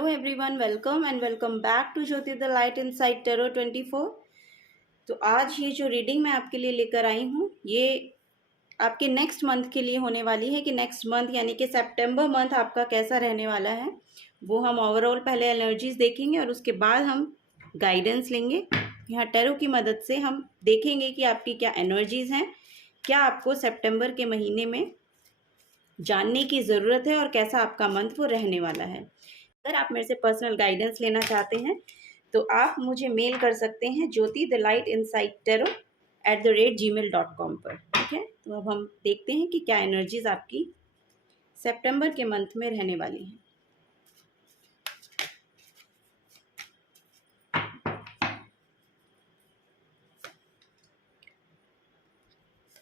Hello everyone, welcome and welcome back to Jyoti the light inside tarot 24। तो आज ये जो रीडिंग मैं आपके लिए लेकर आई हूँ ये आपके नेक्स्ट मंथ के लिए होने वाली है कि नेक्स्ट मंथ यानी कि सितंबर मंथ आपका कैसा रहने वाला है। वो हम ओवरऑल पहले एनर्जीज देखेंगे और उसके बाद हम गाइडेंस लेंगे। यहाँ टैरो की मदद से हम देखेंगे कि आपकी क्या एनर्जीज हैं, क्या आपको सितंबर के महीने में जानने की ज़रूरत है और कैसा आपका मंथ वो रहने वाला है। अगर आप मेरे से पर्सनल गाइडेंस लेना चाहते हैं तो आप मुझे मेल कर सकते हैं jyotidelightinsighttarot@gmail.com पर। ठीक है, तो अब हम देखते हैं कि क्या एनर्जीज आपकी सितंबर के मंथ में रहने वाली हैं।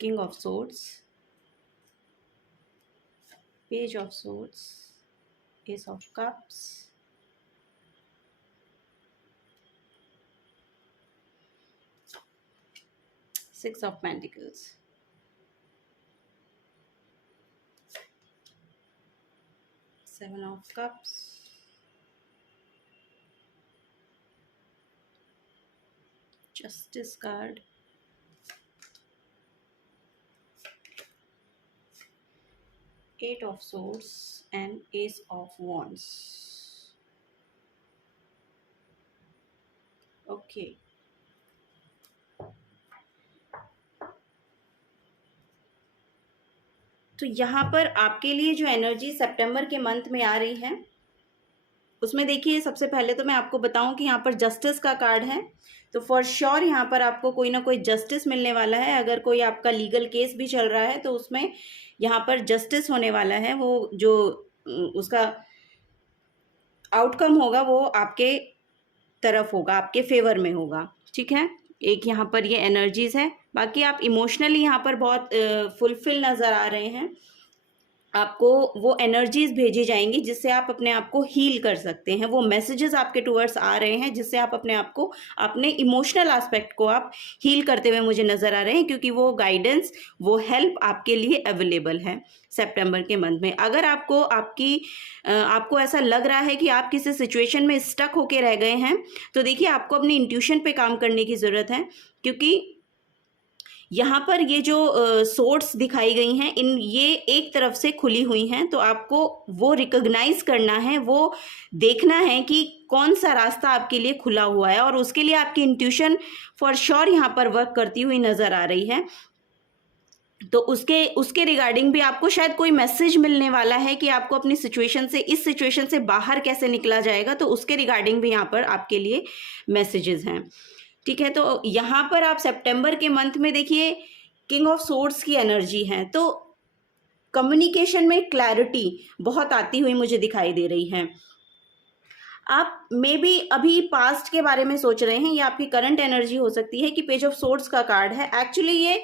King of swords, page of swords, ace of cups, six of pentacles, seven of cups, justice card, eight of swords and ace of wands. Okay, तो यहाँ पर आपके लिए जो एनर्जी सितंबर के मंथ में आ रही है उसमें देखिए, सबसे पहले तो मैं आपको बताऊं कि यहाँ पर जस्टिस का कार्ड है। तो फॉर श्योर यहाँ पर आपको कोई ना कोई जस्टिस मिलने वाला है। अगर कोई आपका लीगल केस भी चल रहा है तो उसमें यहाँ पर जस्टिस होने वाला है। वो जो उसका आउटकम होगा वो आपके तरफ होगा, आपके फेवर में होगा। ठीक है, एक यहाँ पर ये एनर्जीज है। बाकी आप इमोशनली यहाँ पर बहुत फुलफिल नज़र आ रहे हैं। आपको वो एनर्जीज भेजी जाएंगी जिससे आप अपने आप को हील कर सकते हैं। वो मैसेजेस आपके टूवर्ड्स आ रहे हैं जिससे आप अपने आप को, अपने इमोशनल एस्पेक्ट को आप हील करते हुए मुझे नज़र आ रहे हैं, क्योंकि वो गाइडेंस, वो हेल्प आपके लिए अवेलेबल है सितंबर के मंथ में। अगर आपको ऐसा लग रहा है कि आप किसी सिचुएशन में स्टक होके रह गए हैं तो देखिए, आपको अपनी इंट्यूशन पे काम करने की ज़रूरत है, क्योंकि यहाँ पर ये जो सोर्ड्स दिखाई गई हैं ये एक तरफ से खुली हुई हैं। तो आपको वो रिकॉग्नाइज करना है, वो देखना है कि कौन सा रास्ता आपके लिए खुला हुआ है, और उसके लिए आपकी इंट्यूशन फॉर श्योर यहाँ पर वर्क करती हुई नज़र आ रही है। तो उसके रिगार्डिंग भी आपको शायद कोई मैसेज मिलने वाला है कि आपको अपनी सिचुएशन से, इस सिचुएशन से बाहर कैसे निकला जाएगा। तो उसके रिगार्डिंग भी यहाँ पर आपके लिए मैसेजेस हैं। ठीक है, तो यहाँ पर आप सितंबर के मंथ में देखिए, किंग ऑफ सोर्ड्स की एनर्जी है। तो कम्युनिकेशन में क्लैरिटी बहुत आती हुई मुझे दिखाई दे रही है। आप मे बी अभी पास्ट के बारे में सोच रहे हैं, या आपकी करंट एनर्जी हो सकती है कि पेज ऑफ सोर्ड्स का कार्ड है। एक्चुअली ये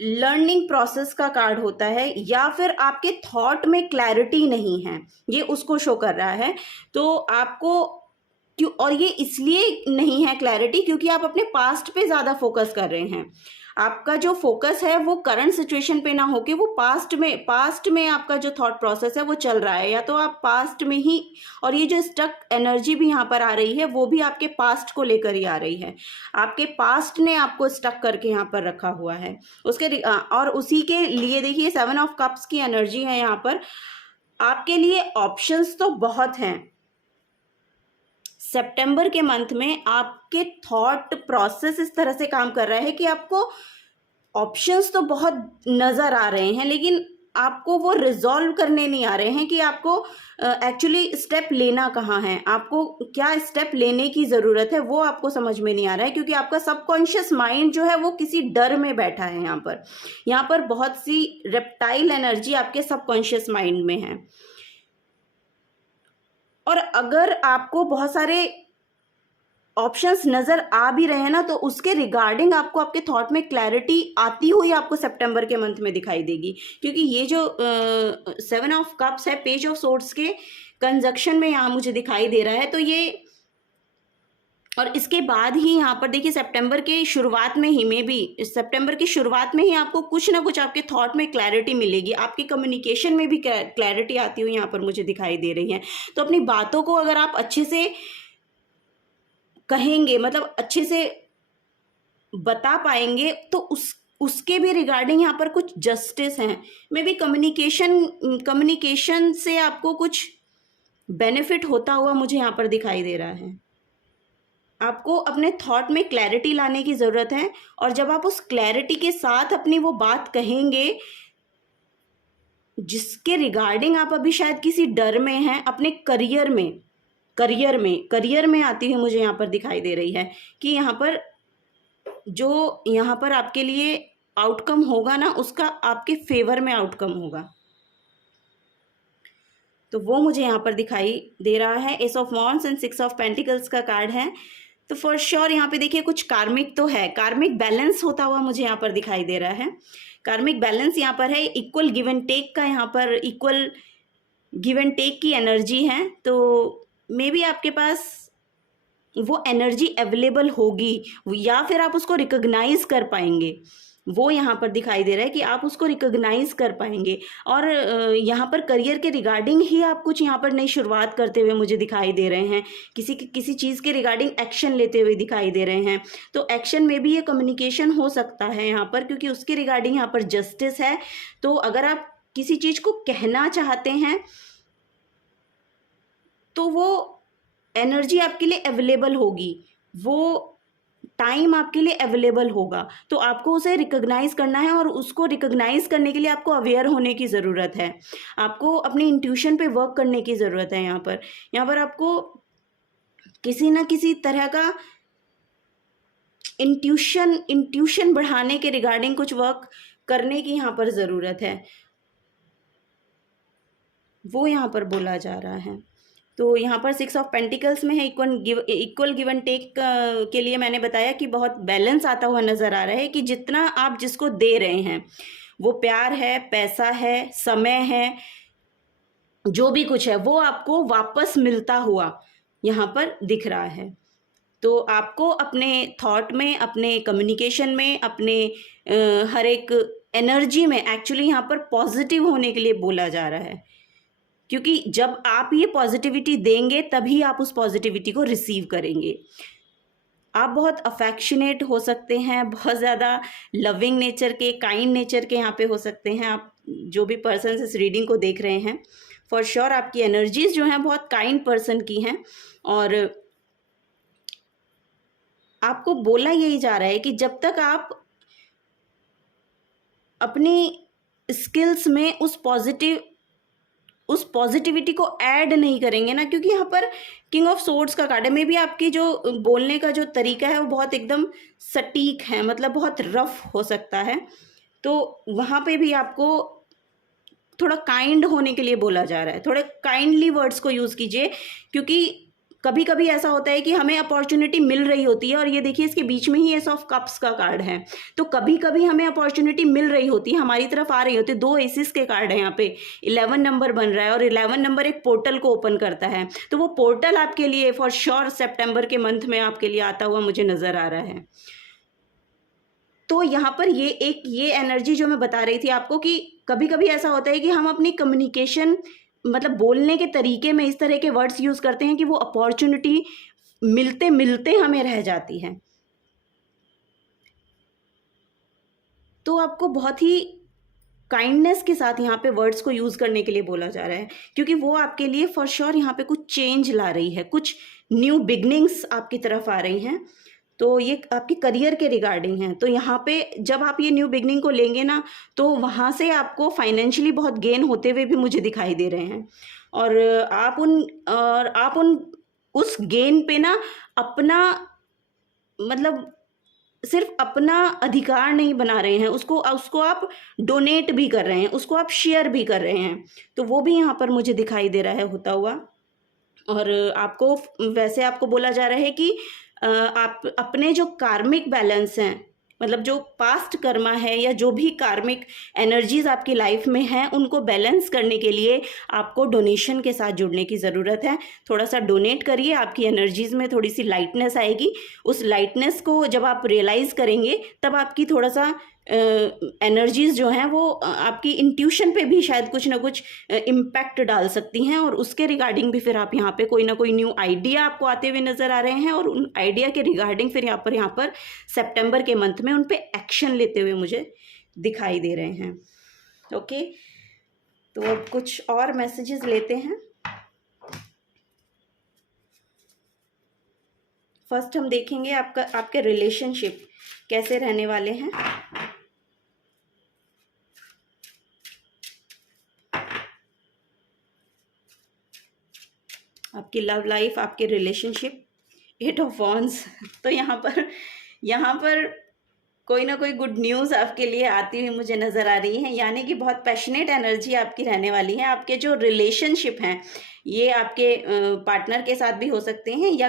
लर्निंग प्रोसेस का कार्ड होता है, या फिर आपके थॉट में क्लैरिटी नहीं है, ये उसको शो कर रहा है। तो आपको क्यों, और ये इसलिए नहीं है क्लैरिटी क्योंकि आप अपने पास्ट पे ज़्यादा फोकस कर रहे हैं। आपका जो फोकस है वो करंट सिचुएशन पे ना होके वो पास्ट में आपका जो थॉट प्रोसेस है वो चल रहा है, या तो आप पास्ट में ही, और ये जो स्टक एनर्जी भी यहाँ पर आ रही है वो भी आपके पास्ट को लेकर ही आ रही है। आपके पास्ट ने आपको स्टक करके यहाँ पर रखा हुआ है। और उसी के लिए देखिए, 7 ऑफ कप्स की एनर्जी है यहाँ पर। आपके लिए ऑप्शंस तो बहुत हैं। सितंबर के मंथ में आपके थॉट प्रोसेस इस तरह से काम कर रहा है कि आपको ऑप्शंस तो बहुत नज़र आ रहे हैं, लेकिन आपको वो रिजॉल्व करने नहीं आ रहे हैं कि आपको एक्चुअली स्टेप लेना कहाँ है, आपको क्या स्टेप लेने की ज़रूरत है, वो आपको समझ में नहीं आ रहा है। क्योंकि आपका सबकॉन्शियस माइंड जो है वो किसी डर में बैठा है। यहाँ पर बहुत सी रेप्टाइल एनर्जी आपके सबकॉन्शियस माइंड में है। और अगर आपको बहुत सारे ऑप्शंस नज़र आ भी रहे हैं ना, तो उसके रिगार्डिंग आपको आपके थॉट में क्लैरिटी आती हुई आपको सितंबर के मंथ में दिखाई देगी। क्योंकि ये जो 7 ऑफ कप्स है पेज ऑफ सोर्ड्स के कंजक्शन में यहाँ मुझे दिखाई दे रहा है। तो ये और इसके बाद ही यहाँ पर देखिए सितंबर के शुरुआत में ही, मे बी सितंबर की शुरुआत में ही आपको कुछ ना कुछ आपके थॉट में क्लैरिटी मिलेगी, आपके कम्युनिकेशन में भी क्लैरिटी आती हुई यहाँ पर मुझे दिखाई दे रही है। तो अपनी बातों को अगर आप अच्छे से कहेंगे, मतलब अच्छे से बता पाएंगे, तो उसके भी रिगार्डिंग यहाँ पर कुछ जस्टिस हैं। मे बी कम्युनिकेशन से आपको कुछ बेनिफिट होता हुआ मुझे यहाँ पर दिखाई दे रहा है। आपको अपने थॉट में क्लैरिटी लाने की ज़रूरत है, और जब आप उस क्लैरिटी के साथ अपनी वो बात कहेंगे जिसके रिगार्डिंग आप अभी शायद किसी डर में हैं, अपने करियर में आती हुई मुझे यहाँ पर दिखाई दे रही है कि यहाँ पर जो यहाँ पर आपके लिए आउटकम होगा ना, उसका आपके फेवर में आउटकम होगा। तो वो मुझे यहाँ पर दिखाई दे रहा है। S of wands and 6 of pentacles का कार्ड है। तो फॉर श्योर यहाँ पे देखिए कुछ कार्मिक तो है, कार्मिक बैलेंस होता हुआ मुझे यहाँ पर दिखाई दे रहा है। कार्मिक बैलेंस यहाँ पर है, इक्वल गिव एंड टेक का, यहाँ पर इक्वल गिव एंड टेक की एनर्जी है। तो मे बी आपके पास वो एनर्जी अवेलेबल होगी, या फिर आप उसको रिकॉग्नाइज कर पाएंगे। वो यहाँ पर दिखाई दे रहा है कि आप उसको रिकॉग्नाइज कर पाएंगे। और यहाँ पर करियर के रिगार्डिंग ही आप कुछ यहाँ पर नई शुरुआत करते हुए मुझे दिखाई दे रहे हैं, किसी चीज़ के रिगार्डिंग एक्शन लेते हुए दिखाई दे रहे हैं। तो एक्शन में भी ये कम्युनिकेशन हो सकता है यहाँ पर, क्योंकि उसके रिगार्डिंग यहाँ पर जस्टिस है। तो अगर आप किसी चीज़ को कहना चाहते हैं तो वो एनर्जी आपके लिए अवेलेबल होगी, वो टाइम आपके लिए अवेलेबल होगा। तो आपको उसे रिकॉग्नाइज करना है, और उसको रिकॉग्नाइज करने के लिए आपको अवेयर होने की ज़रूरत है। आपको अपनी इंट्यूशन पे वर्क करने की ज़रूरत है। यहाँ पर आपको किसी ना किसी तरह का इंट्यूशन बढ़ाने के रिगार्डिंग कुछ वर्क करने की यहाँ पर ज़रूरत है, वो यहाँ पर बोला जा रहा है। तो यहाँ पर 6 ऑफ पेंटिकल्स में है, इक्वल गिव एंड टेक के लिए मैंने बताया कि बहुत बैलेंस आता हुआ नज़र आ रहा है कि जितना आप जिसको दे रहे हैं, वो प्यार है, पैसा है, समय है, जो भी कुछ है, वो आपको वापस मिलता हुआ यहाँ पर दिख रहा है। तो आपको अपने थॉट में, अपने कम्युनिकेशन में, अपने हर एक एनर्जी में एक्चुअली यहाँ पर पॉजिटिव होने के लिए बोला जा रहा है, क्योंकि जब आप ये पॉजिटिविटी देंगे तभी आप उस पॉजिटिविटी को रिसीव करेंगे। आप बहुत अफेक्शनेट हो सकते हैं, बहुत ज़्यादा लविंग नेचर के, काइंड नेचर के यहाँ पे हो सकते हैं। आप जो भी पर्सन इस रीडिंग को देख रहे हैं, फॉर श्योर आपकी एनर्जीज जो हैं बहुत काइंड पर्सन की हैं। और आपको बोला यही जा रहा है कि जब तक आप अपनी स्किल्स में उस पॉजिटिविटी को ऐड नहीं करेंगे ना, क्योंकि यहाँ पर किंग ऑफ सोर्ड्स का कार्ड है। मे बी आपकी जो बोलने का जो तरीका है वो बहुत एकदम सटीक है, मतलब बहुत रफ हो सकता है। तो वहाँ पे भी आपको थोड़ा काइंड होने के लिए बोला जा रहा है, थोड़े काइंडली वर्ड्स को यूज़ कीजिए, क्योंकि कभी कभी ऐसा होता है कि हमें अपॉर्चुनिटी मिल रही होती है। और ये देखिए इसके बीच में ही एस ऑफ कप्स का कार्ड है। तो कभी कभी हमें अपॉर्चुनिटी मिल रही होती है, हमारी तरफ आ रही होती है। 2 एसिस के कार्ड है यहाँ पे, 11 नंबर बन रहा है, और 11 नंबर एक पोर्टल को ओपन करता है। तो वो पोर्टल आपके लिए फॉर श्योर सितंबर के मंथ में आपके लिए आता हुआ मुझे नज़र आ रहा है। तो यहाँ पर ये एनर्जी जो मैं बता रही थी आपको, कि कभी कभी ऐसा होता है कि हम अपनी कम्युनिकेशन, मतलब बोलने के तरीके में इस तरह के वर्ड्स यूज़ करते हैं कि वो अपॉर्चुनिटी मिलते मिलते हमें रह जाती है। तो आपको बहुत ही काइंडनेस के साथ यहाँ पे वर्ड्स को यूज़ करने के लिए बोला जा रहा है, क्योंकि वो आपके लिए फॉर श्योर यहाँ पे कुछ चेंज ला रही है, कुछ न्यू बिगनिंग्स आपकी तरफ आ रही हैं। तो ये आपके करियर के रिगार्डिंग है। तो यहाँ पे जब आप ये न्यू बिगनिंग को लेंगे ना, तो वहाँ से आपको फाइनेंशियली बहुत गेन होते हुए भी मुझे दिखाई दे रहे हैं। और आप उन उस गेन पे ना अपना, मतलब सिर्फ अपना अधिकार नहीं बना रहे हैं, उसको आप डोनेट भी कर रहे हैं, उसको आप शेयर भी कर रहे हैं। तो वो भी यहाँ पर मुझे दिखाई दे रहा है होता हुआ। और आपको बोला जा रहा है कि आप अपने जो कार्मिक बैलेंस हैं, मतलब जो पास्ट कर्मा है या जो भी कार्मिक एनर्जीज आपकी लाइफ में हैं उनको बैलेंस करने के लिए आपको डोनेशन के साथ जुड़ने की ज़रूरत है। थोड़ा सा डोनेट करिए, आपकी एनर्जीज में थोड़ी सी लाइटनेस आएगी। उस लाइटनेस को जब आप रियलाइज़ करेंगे तब आपकी थोड़ा सा एनर्जीज जो हैं वो आपकी इंट्यूशन पे भी शायद कुछ ना कुछ इम्पैक्ट डाल सकती हैं, और उसके रिगार्डिंग भी फिर आप यहाँ पे कोई ना कोई न्यू आइडिया आपको आते हुए नज़र आ रहे हैं, और उन आइडिया के रिगार्डिंग फिर यहाँ पर सितंबर के मंथ में उन पे एक्शन लेते हुए मुझे दिखाई दे रहे हैं। ओके, तो अब कुछ और मैसेजेस लेते हैं। फर्स्ट हम देखेंगे आपके रिलेशनशिप कैसे रहने वाले हैं। आपकी लव लाइफ, आपके रिलेशनशिप, 8 ऑफ वॉन्ड्स। तो यहाँ पर कोई ना कोई गुड न्यूज़ आपके लिए आती हुई मुझे नज़र आ रही है, यानी कि बहुत पैशनेट एनर्जी आपकी रहने वाली है। आपके जो रिलेशनशिप हैं ये आपके पार्टनर के साथ भी हो सकते हैं, या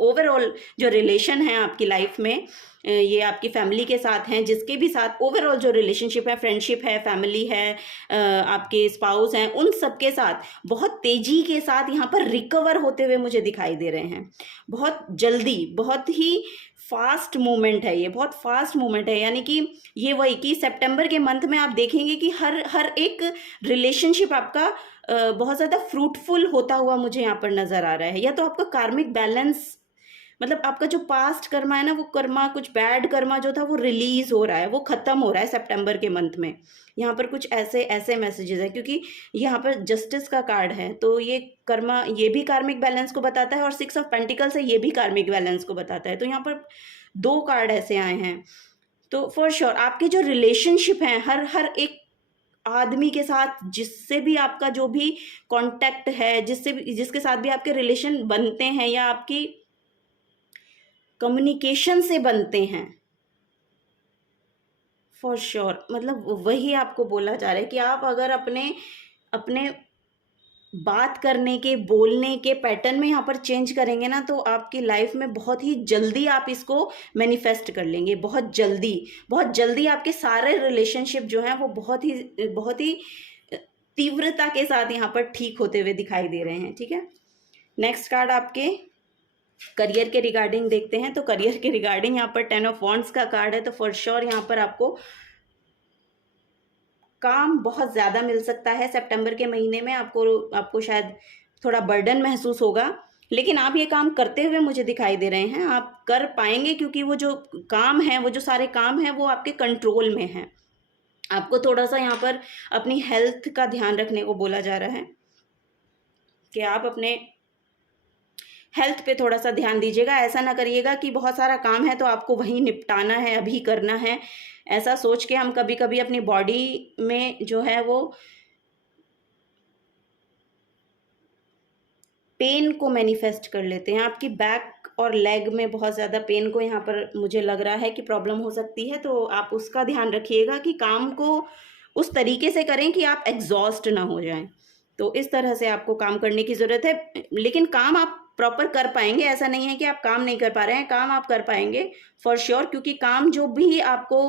ओवरऑल जो रिलेशन है आपकी लाइफ में ये आपकी फैमिली के साथ हैं, जिसके भी साथ ओवरऑल जो रिलेशनशिप है, फ्रेंडशिप है, फैमिली है, आपके स्पाउस हैं, उन सब के साथ बहुत तेज़ी के साथ यहाँ पर रिकवर होते हुए मुझे दिखाई दे रहे हैं। बहुत जल्दी, बहुत ही फास्ट मूवमेंट है ये, बहुत फास्ट मूवमेंट है। यानी कि ये वही कि सितंबर के मंथ में आप देखेंगे कि हर एक रिलेशनशिप आपका बहुत ज़्यादा फ्रूटफुल होता हुआ मुझे यहाँ पर नज़र आ रहा है। या तो आपका कार्मिक बैलेंस, मतलब आपका जो पास्ट कर्मा है ना, वो कर्मा, कुछ बैड कर्मा जो था वो रिलीज हो रहा है, वो खत्म हो रहा है सितंबर के मंथ में। यहाँ पर कुछ ऐसे मैसेजेस हैं, क्योंकि यहाँ पर जस्टिस का कार्ड है, तो ये कर्मा, ये भी कार्मिक बैलेंस को बताता है, और 6 ऑफ पेंटिकल्स है, ये भी कार्मिक बैलेंस को बताता है। तो यहाँ पर 2 कार्ड ऐसे आए हैं। तो फॉर श्योर आपके जो रिलेशनशिप हैं, हर एक आदमी के साथ, जिससे भी आपका जो भी कांटेक्ट है, जिसके साथ भी आपके रिलेशन बनते हैं या आपकी कम्युनिकेशन से बनते हैं, फॉर श्योर मतलब वही आपको बोला जा रहा है कि आप अगर अपने बात करने के, बोलने के पैटर्न में यहाँ पर चेंज करेंगे ना, तो आपकी लाइफ में बहुत ही जल्दी आप इसको मैनिफेस्ट कर लेंगे। बहुत जल्दी आपके सारे रिलेशनशिप जो हैं वो बहुत ही तीव्रता के साथ यहाँ पर ठीक होते हुए दिखाई दे रहे हैं। ठीक है, नेक्स्ट कार्ड आपके करियर के रिगार्डिंग देखते हैं। तो करियर के रिगार्डिंग यहाँ पर 10 ऑफ वॉन्ड्स का कार्ड है। तो फॉर श्योर यहाँ पर आपको काम बहुत ज़्यादा मिल सकता है सितंबर के महीने में। आपको शायद थोड़ा बर्डन महसूस होगा, लेकिन आप ये काम करते हुए मुझे दिखाई दे रहे हैं। आप कर पाएंगे, क्योंकि वो जो काम है, वो जो सारे काम हैं वो आपके कंट्रोल में हैं। आपको थोड़ा सा यहाँ पर अपनी हेल्थ का ध्यान रखने को बोला जा रहा है कि आप अपने हेल्थ पे थोड़ा सा ध्यान दीजिएगा। ऐसा ना करिएगा कि बहुत सारा काम है तो आपको वहीं निपटाना है, अभी करना है। ऐसा सोच के हम कभी कभी अपनी बॉडी में जो है वो पेन को मैनिफेस्ट कर लेते हैं। आपकी बैक और लेग में बहुत ज़्यादा पेन को यहाँ पर मुझे लग रहा है कि प्रॉब्लम हो सकती है, तो आप उसका ध्यान रखिएगा कि काम को उस तरीके से करें कि आप एग्जॉस्ट ना हो जाएं। तो इस तरह से आपको काम करने की ज़रूरत है, लेकिन काम आप प्रॉपर कर पाएंगे। ऐसा नहीं है कि आप काम नहीं कर पा रहे हैं, काम आप कर पाएंगे फॉर श्योर, क्योंकि काम जो भी आपको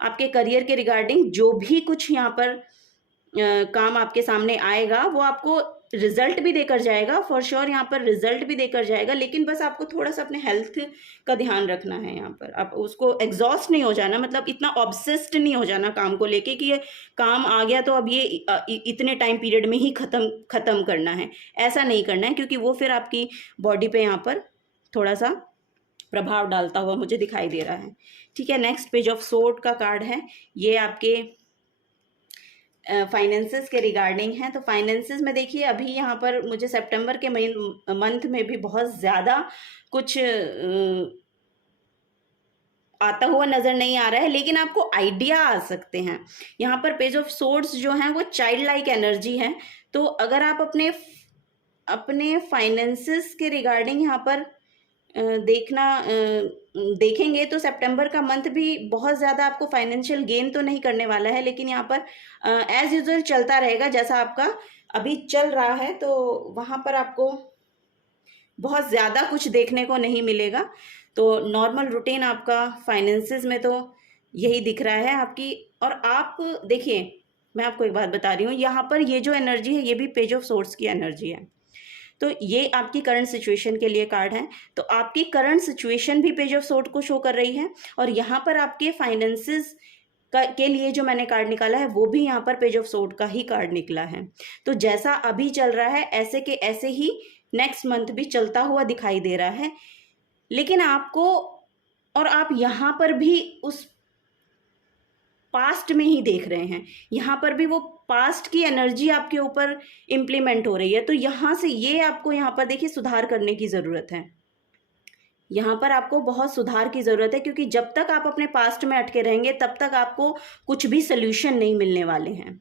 आपके करियर के रिगार्डिंग जो भी कुछ यहाँ पर काम आपके सामने आएगा वो आपको रिजल्ट भी देकर जाएगा फॉर श्योर। यहाँ पर रिजल्ट भी देकर जाएगा, लेकिन बस आपको थोड़ा सा अपने हेल्थ का ध्यान रखना है। यहाँ पर आप उसको एग्जॉस्ट नहीं हो जाना, मतलब इतना ऑब्सेस्ड नहीं हो जाना काम को लेके कि ये काम आ गया तो अब ये इतने टाइम पीरियड में ही खत्म करना है। ऐसा नहीं करना है, क्योंकि वो फिर आपकी बॉडी पे यहाँ पर थोड़ा सा प्रभाव डालता हुआ मुझे दिखाई दे रहा है। ठीक है, नेक्स्ट पेज ऑफ सोर्ड का कार्ड है, ये आपके फाइनेंसेस के रिगार्डिंग है। तो फाइनेंसेस में देखिए अभी यहाँ पर मुझे सितंबर के मंथ में भी बहुत ज़्यादा कुछ आता हुआ नज़र नहीं आ रहा है, लेकिन आपको आइडिया आ सकते हैं। यहाँ पर पेज ऑफ सोर्ड्स जो हैं वो चाइल्ड लाइक एनर्जी है। तो अगर आप अपने फाइनेंसेस के रिगार्डिंग यहाँ पर देखेंगे तो सितंबर का मंथ भी बहुत ज़्यादा आपको फाइनेंशियल गेन तो नहीं करने वाला है, लेकिन यहाँ पर एज यूजुअल चलता रहेगा जैसा आपका अभी चल रहा है। तो वहाँ पर आपको बहुत ज़्यादा कुछ देखने को नहीं मिलेगा। तो नॉर्मल रूटीन आपका फाइनेंसेस में तो यही दिख रहा है आपकी। और आप देखिए, मैं आपको एक बात बता रही हूँ, यहाँ पर ये जो एनर्जी है ये भी पेज ऑफ सोर्स की एनर्जी है। तो ये आपकी करंट सिचुएशन के लिए कार्ड है। तो आपकी करंट सिचुएशन भी पेज ऑफ सोर्ड को शो कर रही है, और यहाँ पर आपके फाइनेंसेस के लिए जो मैंने कार्ड निकाला है वो भी यहाँ पर पेज ऑफ सोर्ड का ही कार्ड निकला है। तो जैसा अभी चल रहा है ऐसे के ऐसे ही नेक्स्ट मंथ भी चलता हुआ दिखाई दे रहा है। लेकिन आपको, और आप यहाँ पर भी उस पास्ट में ही देख रहे हैं, यहाँ पर भी वो पास्ट की एनर्जी आपके ऊपर इम्प्लीमेंट हो रही है। तो यहाँ से ये आपको यहाँ पर देखिए सुधार करने की ज़रूरत है। यहाँ पर आपको बहुत सुधार की ज़रूरत है, क्योंकि जब तक आप अपने पास्ट में अटके रहेंगे तब तक आपको कुछ भी सल्यूशन नहीं मिलने वाले हैं।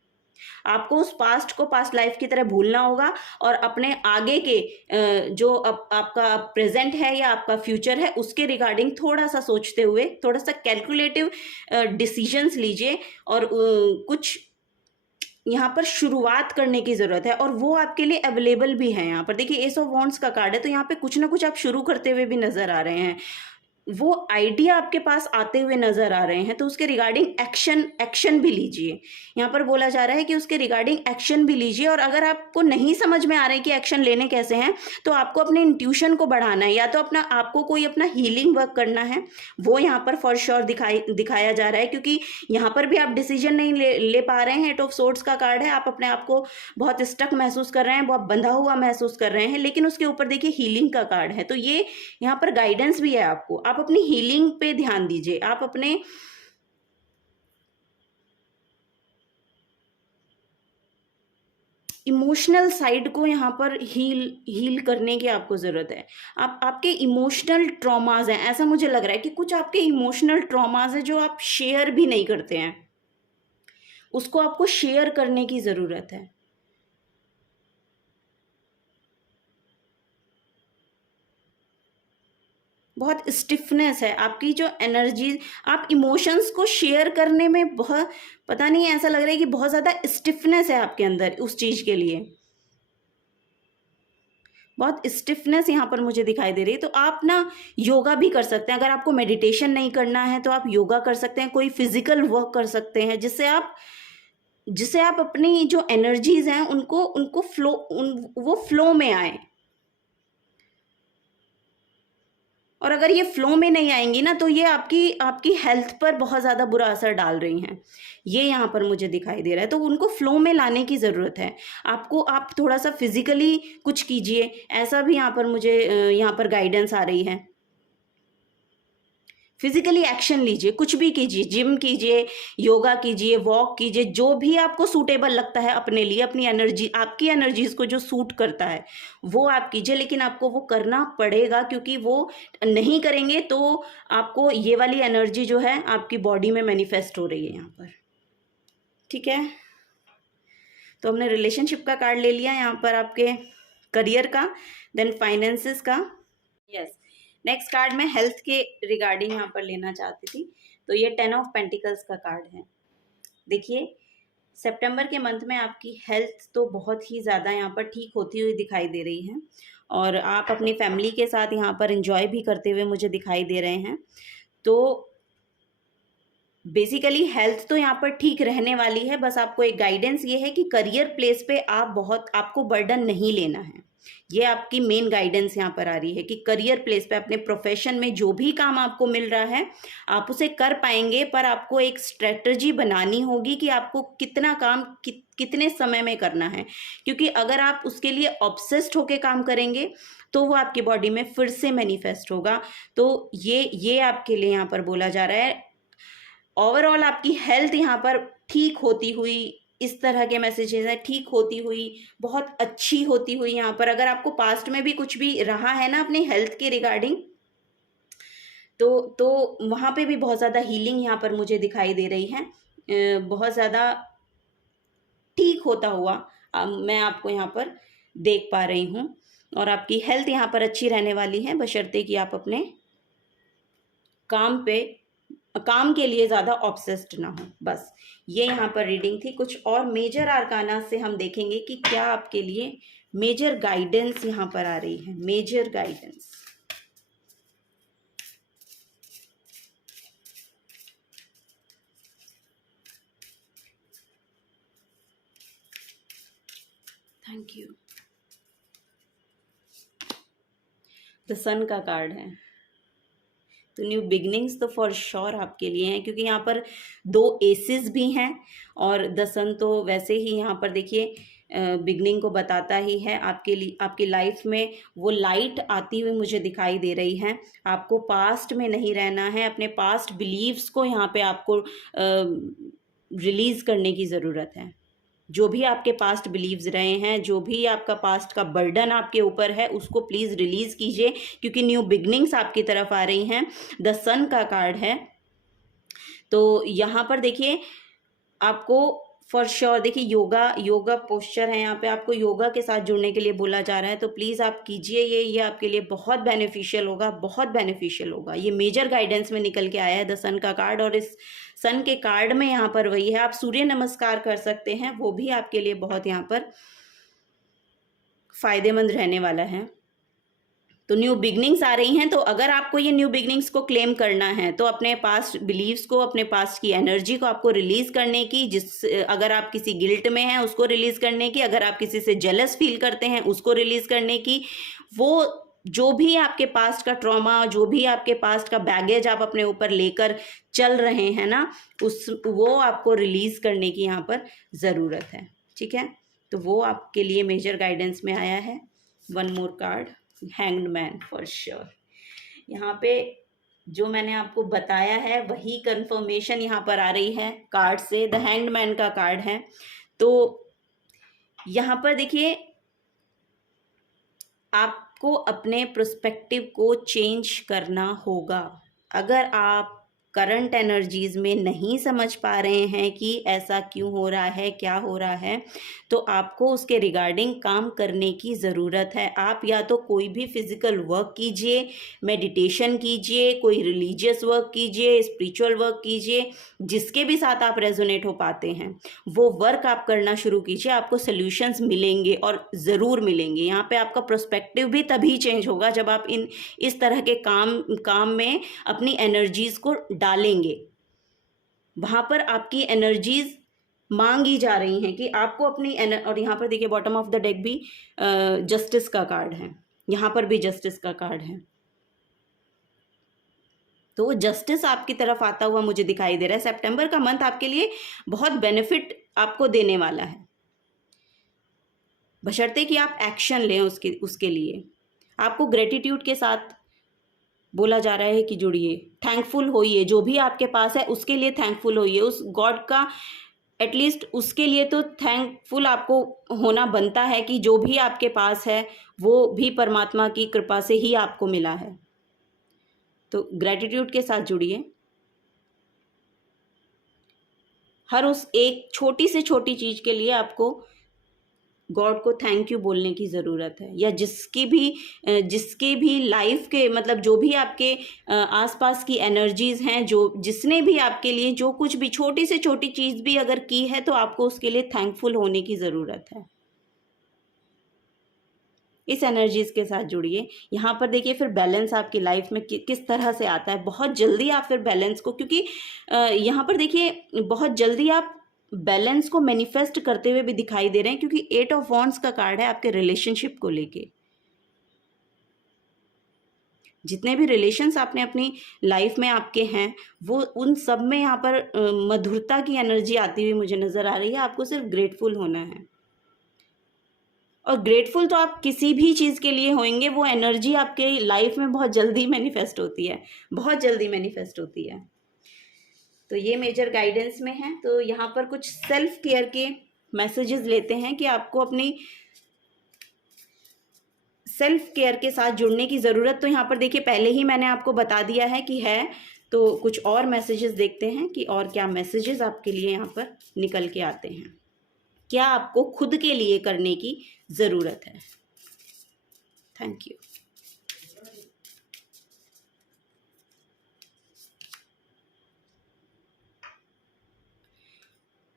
आपको उस पास्ट को पास्ट लाइफ की तरह भूलना होगा, और अपने आगे के जो आपका प्रेजेंट है या आपका फ्यूचर है उसके रिगार्डिंग थोड़ा सा सोचते हुए, थोड़ा सा कैलकुलेटिव डिसीजंस लीजिए, और कुछ यहाँ पर शुरुआत करने की ज़रूरत है, और वो आपके लिए अवेलेबल भी है। यहाँ पर देखिए एस ऑफ वॉन्ड्स का कार्ड है, तो यहाँ पे कुछ ना कुछ आप शुरू करते हुए भी नज़र आ रहे हैं, वो आइडिया आपके पास आते हुए नजर आ रहे हैं। तो उसके रिगार्डिंग एक्शन भी लीजिए। यहाँ पर बोला जा रहा है कि उसके रिगार्डिंग एक्शन भी लीजिए, और अगर आपको नहीं समझ में आ रहा है कि एक्शन लेने कैसे हैं, तो आपको अपने इंट्यूशन को बढ़ाना है, या तो आपको कोई अपना हीलिंग वर्क करना है, वो यहाँ पर फॉर श्योर दिखाया जा रहा है। क्योंकि यहाँ पर भी आप डिसीजन नहीं ले पा रहे हैं। एट ऑफ सोर्ड्स का कार्ड है, आप अपने आप को बहुत स्टक महसूस कर रहे हैं, बहुत बंधा हुआ महसूस कर रहे हैं, लेकिन उसके ऊपर देखिए हीलिंग का कार्ड है। तो ये यहाँ पर गाइडेंस भी है आपको। आप अपनी हीलिंग पे ध्यान दीजिए, आप अपने इमोशनल साइड को यहाँ पर हील करने की आपको ज़रूरत है। आपके इमोशनल ट्रॉमाज हैं, ऐसा मुझे लग रहा है कि कुछ आपके इमोशनल ट्रॉमाज हैं जो आप शेयर भी नहीं करते हैं, उसको आपको शेयर करने की ज़रूरत है। बहुत स्टिफनेस है आपकी जो एनर्जी, आप इमोशंस को शेयर करने में बहुत, पता नहीं ऐसा लग रहा है कि बहुत ज़्यादा स्टिफनेस है आपके अंदर उस चीज़ के लिए, बहुत स्टिफनेस यहाँ पर मुझे दिखाई दे रही है। तो आप ना योगा भी कर सकते हैं, अगर आपको मेडिटेशन नहीं करना है तो आप योगा कर सकते हैं, कोई फिजिकल वर्क कर सकते हैं, जिससे आप अपनी जो एनर्जीज हैं उनको वो फ्लो में आए। और अगर ये फ्लो में नहीं आएंगी ना, तो ये आपकी हेल्थ पर बहुत ज़्यादा बुरा असर डाल रही हैं, ये यहाँ पर मुझे दिखाई दे रहा है। तो उनको फ्लो में लाने की ज़रूरत है आपको। आप थोड़ा सा फिजिकली कुछ कीजिए, ऐसा भी यहाँ पर मुझे यहाँ पर गाइडेंस आ रही है। फिजिकली एक्शन लीजिए, कुछ भी कीजिए, जिम कीजिए, योगा कीजिए, वॉक कीजिए, जो भी आपको सूटेबल लगता है अपने लिए, अपनी एनर्जी, आपकी एनर्जीज को जो सूट करता है वो आप कीजिए। लेकिन आपको वो करना पड़ेगा, क्योंकि वो नहीं करेंगे तो आपको ये वाली एनर्जी जो है आपकी बॉडी में मैनिफेस्ट हो रही है यहाँ पर। ठीक है, तो हमने रिलेशनशिप का कार्ड ले लिया, यहाँ पर आपके करियर का, देन फाइनेंसेस का। यस, नेक्स्ट कार्ड मैं हेल्थ के रिगार्डिंग यहाँ पर लेना चाहती थी। तो ये 10 ऑफ पेंटिकल्स का कार्ड है। देखिए सितंबर के मंथ में आपकी हेल्थ तो बहुत ही ज़्यादा यहाँ पर ठीक होती हुई दिखाई दे रही है, और आप अपनी फैमिली के साथ यहाँ पर एंजॉय भी करते हुए मुझे दिखाई दे रहे हैं। तो बेसिकली हेल्थ तो यहाँ पर ठीक रहने वाली है, बस आपको एक गाइडेंस ये है कि करियर प्लेस पे आपको बर्डन नहीं लेना है। ये आपकी मेन गाइडेंस यहाँ पर आ रही है कि करियर प्लेस पे अपने प्रोफेशन में जो भी काम आपको मिल रहा है आप उसे कर पाएंगे, पर आपको एक स्ट्रेटजी बनानी होगी कि आपको कितना काम कितने समय में करना है। क्योंकि अगर आप उसके लिए ऑब्सेस्ड होके काम करेंगे तो वो आपकी बॉडी में फिर से मैनिफेस्ट होगा। तो ये आपके लिए यहाँ पर बोला जा रहा है। ओवरऑल आपकी हेल्थ यहाँ पर ठीक होती हुई, इस तरह के मैसेजेस हैं, ठीक होती हुई, बहुत अच्छी होती हुई। यहाँ पर अगर आपको पास्ट में भी कुछ भी रहा है ना अपनी हेल्थ के रिगार्डिंग, तो वहाँ पे भी बहुत ज़्यादा हीलिंग यहाँ पर मुझे दिखाई दे रही है, बहुत ज़्यादा ठीक होता हुआ मैं आपको यहाँ पर देख पा रही हूँ। और आपकी हेल्थ यहाँ पर अच्छी रहने वाली है, बशर्ते कि आप अपने काम के लिए ज़्यादा ऑब्सेस्ड ना हो। बस ये यहाँ पर रीडिंग थी। कुछ और मेजर आर्काना से हम देखेंगे कि क्या आपके लिए मेजर गाइडेंस यहाँ पर आ रही है। Major guidance, thank you. The sun का कार्ड है, तो न्यू बिगनिंग्स तो फॉर श्योर आपके लिए हैं, क्योंकि यहाँ पर 2 एसेस भी हैं और द सन तो वैसे ही यहाँ पर देखिए बिगनिंग को बताता ही है। आपके लिए, आपकी लाइफ में वो लाइट आती हुई मुझे दिखाई दे रही है। आपको पास्ट में नहीं रहना है, अपने पास्ट बिलीव्स को यहाँ पे आपको रिलीज करने की ज़रूरत है। जो भी आपके पास्ट बिलीव्स रहे हैं, जो भी आपका पास्ट का बर्डन आपके ऊपर है, उसको प्लीज़ रिलीज़ कीजिए, क्योंकि न्यू बिगनिंग्स आपकी तरफ आ रही हैं। द सन का कार्ड है, तो यहाँ पर देखिए आपको फॉर श्योर देखिए योगा पोस्चर है यहाँ पे, आपको योगा के साथ जुड़ने के लिए बोला जा रहा है, तो प्लीज़ आप कीजिए ये आपके लिए बहुत बेनिफिशियल होगा, बहुत बेनिफिशियल होगा। ये मेजर गाइडेंस में निकल के आया है द सन का कार्ड, और इस सन के कार्ड में यहाँ पर वही है, आप सूर्य नमस्कार कर सकते हैं, वो भी आपके लिए बहुत यहाँ पर फायदेमंद रहने वाला है। तो न्यू बिगनिंग्स आ रही हैं, तो अगर आपको ये न्यू बिगनिंग्स को क्लेम करना है तो अपने पास्ट बिलीव्स को, अपने पास्ट की एनर्जी को आपको रिलीज करने की, अगर आप किसी गिल्ट में हैं उसको रिलीज करने की, अगर आप किसी से जेलस फील करते हैं उसको रिलीज करने की, वो जो भी आपके पास्ट का ट्रॉमा, जो भी आपके पास्ट का बैगेज आप अपने ऊपर लेकर चल रहे हैं ना, वो आपको रिलीज करने की यहाँ पर ज़रूरत है। ठीक है, तो वो आपके लिए मेजर गाइडेंस में आया है। One more card, hanged man for sure. यहाँ पे जो मैंने आपको बताया है वही कंफर्मेशन यहाँ पर आ रही है कार्ड से। द हैंग्ड मैन का कार्ड है, तो यहाँ पर देखिए आपको अपने पर्सपेक्टिव को चेंज करना होगा। अगर आप करंट एनर्जीज में नहीं समझ पा रहे हैं कि ऐसा क्यों हो रहा है, क्या हो रहा है, तो आपको उसके रिगार्डिंग काम करने की ज़रूरत है। आप या तो कोई भी फिजिकल वर्क कीजिए, मेडिटेशन कीजिए, कोई रिलीजियस वर्क कीजिए, स्पिरिचुअल वर्क कीजिए, जिसके भी साथ आप रेजोनेट हो पाते हैं वो वर्क आप करना शुरू कीजिए। आपको सॉल्यूशंस मिलेंगे और ज़रूर मिलेंगे। यहाँ पे आपका पर्सपेक्टिव भी तभी चेंज होगा जब आप इस तरह के काम में अपनी एनर्जीज को डालेंगे। वहां पर आपकी एनर्जीज मांगी जा रही हैं कि आपको अपनी और यहाँ पर देखिए बॉटम ऑफ द डेक भी जस्टिस का कार्ड है, यहाँ पर भी जस्टिस का कार्ड है, तो जस्टिस आपकी तरफ आता हुआ मुझे दिखाई दे रहा है। सितंबर का मंथ आपके लिए बहुत बेनिफिट आपको देने वाला है, बशर्ते कि आप एक्शन लें उसके लिए। आपको ग्रेटिट्यूड के साथ बोला जा रहा है कि जुड़िए, थैंकफुल होइए, जो भी आपके पास है उसके लिए थैंकफुल होइए। उस गॉड का एटलीस्ट उसके लिए तो थैंकफुल आपको होना बनता है कि जो भी आपके पास है वो भी परमात्मा की कृपा से ही आपको मिला है। तो ग्रेटिट्यूड के साथ जुड़िए। हर उस एक छोटी से छोटी चीज़ के लिए आपको गॉड को थैंक यू बोलने की ज़रूरत है, या जिसके भी लाइफ के मतलब जो भी आपके आसपास की एनर्जीज़ हैं, जिसने भी आपके लिए जो कुछ भी छोटी से छोटी चीज़ भी अगर की है तो आपको उसके लिए थैंकफुल होने की ज़रूरत है। इस एनर्जीज़ के साथ जुड़िए। यहाँ पर देखिए फिर बैलेंस आपकी लाइफ में किस तरह से आता है। बहुत जल्दी आप फिर बैलेंस को, क्योंकि यहाँ पर देखिए बहुत जल्दी आप बैलेंस को मैनिफेस्ट करते हुए भी दिखाई दे रहे हैं, क्योंकि 8 ऑफ वॉन्ड्स का कार्ड है आपके रिलेशनशिप को लेके। जितने भी रिलेशंस आपने अपनी लाइफ में आपके हैं वो उन सब में यहाँ पर मधुरता की एनर्जी आती हुई मुझे नज़र आ रही है। आपको सिर्फ ग्रेटफुल होना है, और ग्रेटफुल तो आप किसी भी चीज़ के लिए होंगे, वो एनर्जी आपके लाइफ में बहुत जल्दी मैनिफेस्ट होती है, बहुत जल्दी मैनिफेस्ट होती है। तो ये मेजर गाइडेंस में है। तो यहाँ पर कुछ सेल्फ केयर के मैसेजेस लेते हैं कि आपको अपनी सेल्फ केयर के साथ जुड़ने की ज़रूरत, तो यहाँ पर देखिए पहले ही मैंने आपको बता दिया है कि है। तो कुछ और मैसेजेस देखते हैं कि और क्या मैसेजेस आपके लिए यहाँ पर निकल के आते हैं, क्या आपको खुद के लिए करने की ज़रूरत है। Thank you.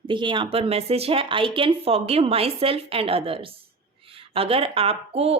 देखिए यहाँ पर मैसेज है, आई can forgive myself and others. अगर आपको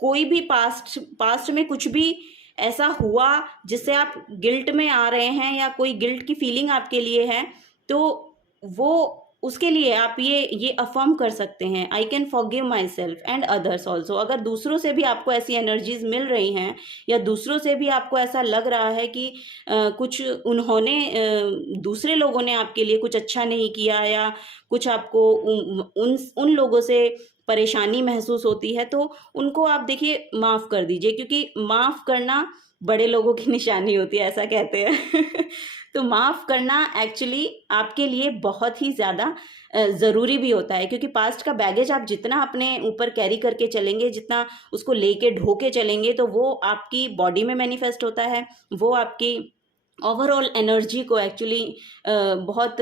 कोई भी पास्ट में कुछ भी ऐसा हुआ जिससे आप गिल्ट में आ रहे हैं, या कोई गिल्ट की फीलिंग आपके लिए है, तो वो उसके लिए आप ये अफर्म कर सकते हैं, I can forgive myself and others also. अगर दूसरों से भी आपको ऐसी एनर्जीज मिल रही हैं या दूसरों से भी आपको ऐसा लग रहा है कि कुछ उन्होंने दूसरे लोगों ने आपके लिए कुछ अच्छा नहीं किया या कुछ आपको उन लोगों से परेशानी महसूस होती है, तो उनको आप देखिए माफ़ कर दीजिए, क्योंकि माफ़ करना बड़े लोगों की निशानी होती है, ऐसा कहते हैं। तो माफ़ करना एक्चुअली आपके लिए बहुत ही ज़्यादा ज़रूरी भी होता है, क्योंकि पास्ट का बैगेज आप जितना अपने ऊपर कैरी करके चलेंगे, जितना उसको लेके ढो के चलेंगे, तो वो आपकी बॉडी में मैनिफेस्ट होता है, वो आपकी ओवरऑल एनर्जी को एक्चुअली बहुत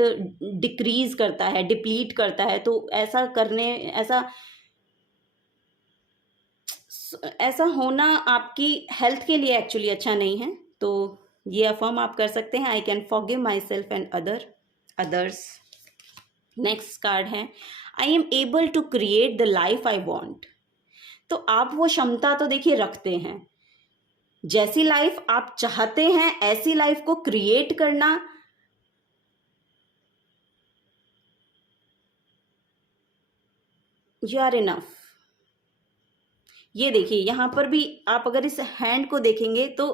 डिक्रीज करता है, डिप्लीट करता है। तो ऐसा होना आपकी हेल्थ के लिए एक्चुअली अच्छा नहीं है। तो ये अफर्म आप कर सकते हैं, I can forgive myself and others. Next card है, I am able to create the life I want. तो आप वो क्षमता तो देखिए रखते हैं, जैसी लाइफ आप चाहते हैं ऐसी लाइफ को क्रिएट करना यू आर इनफ। ये देखिए यहाँ पर भी आप अगर इस हैंड को देखेंगे तो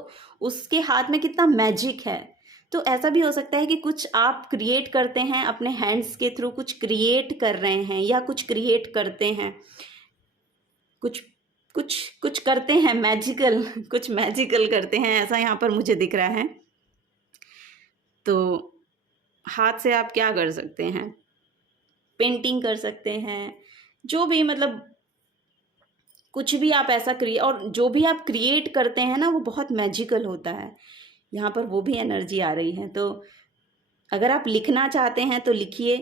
उसके हाथ में कितना मैजिक है। तो ऐसा भी हो सकता है कि कुछ आप क्रिएट करते हैं अपने हैंड्स के थ्रू, कुछ क्रिएट कर रहे हैं या कुछ क्रिएट करते हैं, कुछ कुछ कुछ करते हैं मैजिकल, कुछ मैजिकल करते हैं, ऐसा यहाँ पर मुझे दिख रहा है। तो हाथ से आप क्या कर सकते हैं, पेंटिंग कर सकते हैं, जो भी मतलब कुछ भी आप ऐसा और जो भी आप क्रिएट करते हैं ना वो बहुत मैजिकल होता है। यहाँ पर वो भी एनर्जी आ रही है। तो अगर आप लिखना चाहते हैं तो लिखिए,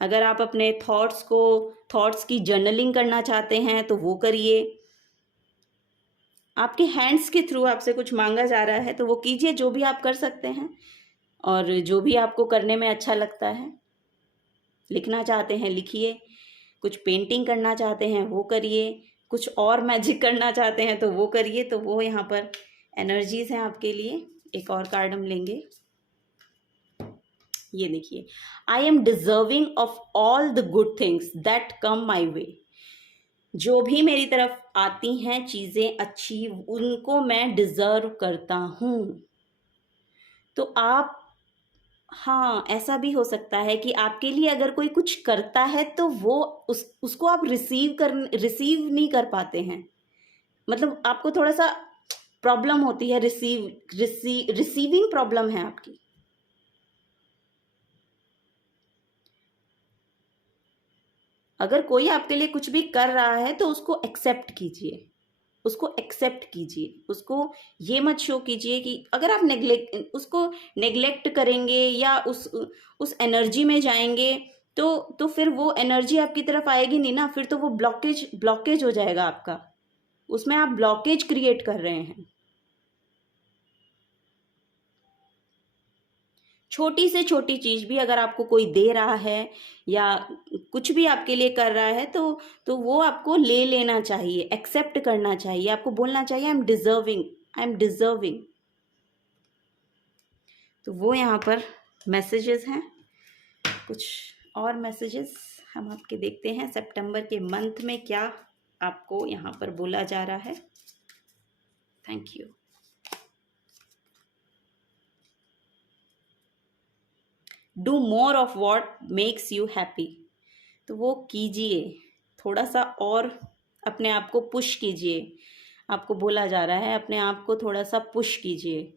अगर आप अपने थॉट्स की जर्नलिंग करना चाहते हैं तो वो करिए। आपके हैंड्स के थ्रू आपसे कुछ मांगा जा रहा है तो वो कीजिए, जो भी आप कर सकते हैं और जो भी आपको करने में अच्छा लगता है। लिखना चाहते हैं लिखिए, कुछ पेंटिंग करना चाहते हैं वो करिए, कुछ और मैजिक करना चाहते हैं तो वो करिए। तो वो यहाँ पर एनर्जीज हैं आपके लिए। एक और कार्ड हम लेंगे, ये देखिए, I am deserving of all the good things that come my way. जो भी मेरी तरफ आती हैं चीज़ें अच्छी, उनको मैं डिजर्व करता हूँ। तो आप, हाँ, ऐसा भी हो सकता है कि आपके लिए अगर कोई कुछ करता है तो वो उसको आप रिसीव नहीं कर पाते हैं। मतलब आपको थोड़ा सा प्रॉब्लम होती है, रिसीविंग प्रॉब्लम है आपकी। अगर कोई आपके लिए कुछ भी कर रहा है तो उसको एक्सेप्ट कीजिए, उसको ये मत शो कीजिए कि अगर आप उसको नेग्लेक्ट करेंगे या उस एनर्जी में जाएंगे तो फिर वो एनर्जी आपकी तरफ आएगी नहीं ना, फिर तो वो ब्लॉकेज हो जाएगा आपका, उसमें आप ब्लॉकेज क्रिएट कर रहे हैं। छोटी से छोटी चीज़ भी अगर आपको कोई दे रहा है या कुछ भी आपके लिए कर रहा है तो वो आपको ले लेना चाहिए, एक्सेप्ट करना चाहिए, आपको बोलना चाहिए आई एम डिजर्विंग। तो वो यहाँ पर मैसेजेस हैं। कुछ और मैसेजेस हम आपके देखते हैं, सितंबर के मंथ में क्या आपको यहाँ पर बोला जा रहा है। Thank you. Do more of what makes you happy. तो वो कीजिए, थोड़ा सा और अपने आप को पुश कीजिए। आपको बोला जा रहा है अपने आप को थोड़ा सा पुश कीजिए।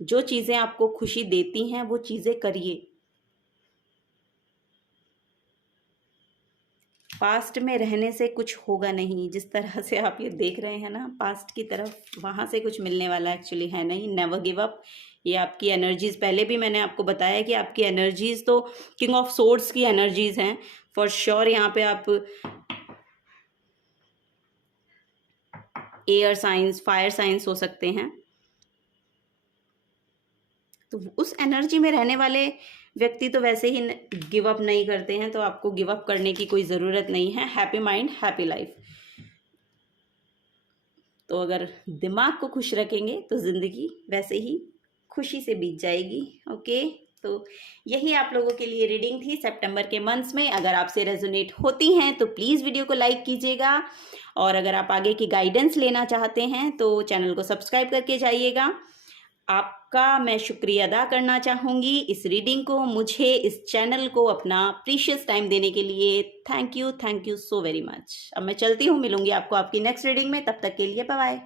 जो चीज़ें आपको खुशी देती हैं वो चीज़ें करिए। पास्ट में रहने से कुछ होगा नहीं, जिस तरह से आप ये देख रहे हैं ना पास्ट की तरफ, वहाँ से कुछ मिलने वाला एक्चुअली है नहीं। Never give up. ये आपकी एनर्जीज, पहले भी मैंने आपको बताया कि आपकी एनर्जीज तो किंग ऑफ सोर्ड्स की एनर्जीज हैं फॉर श्योर। यहाँ पे आप एयर साइंस, फायर साइंस हो सकते हैं। तो उस एनर्जी में रहने वाले व्यक्ति तो वैसे ही गिव अप नहीं करते हैं, तो आपको गिव अप करने की कोई ज़रूरत नहीं है। Happy mind happy life. तो अगर दिमाग को खुश रखेंगे तो ज़िंदगी वैसे ही खुशी से बीत जाएगी। ओके। तो यही आप लोगों के लिए रीडिंग थी सितंबर के मंथ्स में। अगर आपसे रेजोनेट होती हैं तो प्लीज़ वीडियो को लाइक कीजिएगा, और अगर आप आगे की गाइडेंस लेना चाहते हैं तो चैनल को सब्सक्राइब करके जाइएगा। आपका मैं शुक्रिया अदा करना चाहूँगी इस रीडिंग को, मुझे इस चैनल को अपना प्रीशियस टाइम देने के लिए। Thank you so very much. अब मैं चलती हूँ, मिलूंगी आपको आपकी नेक्स्ट रीडिंग में। तब तक के लिए बाय बाय।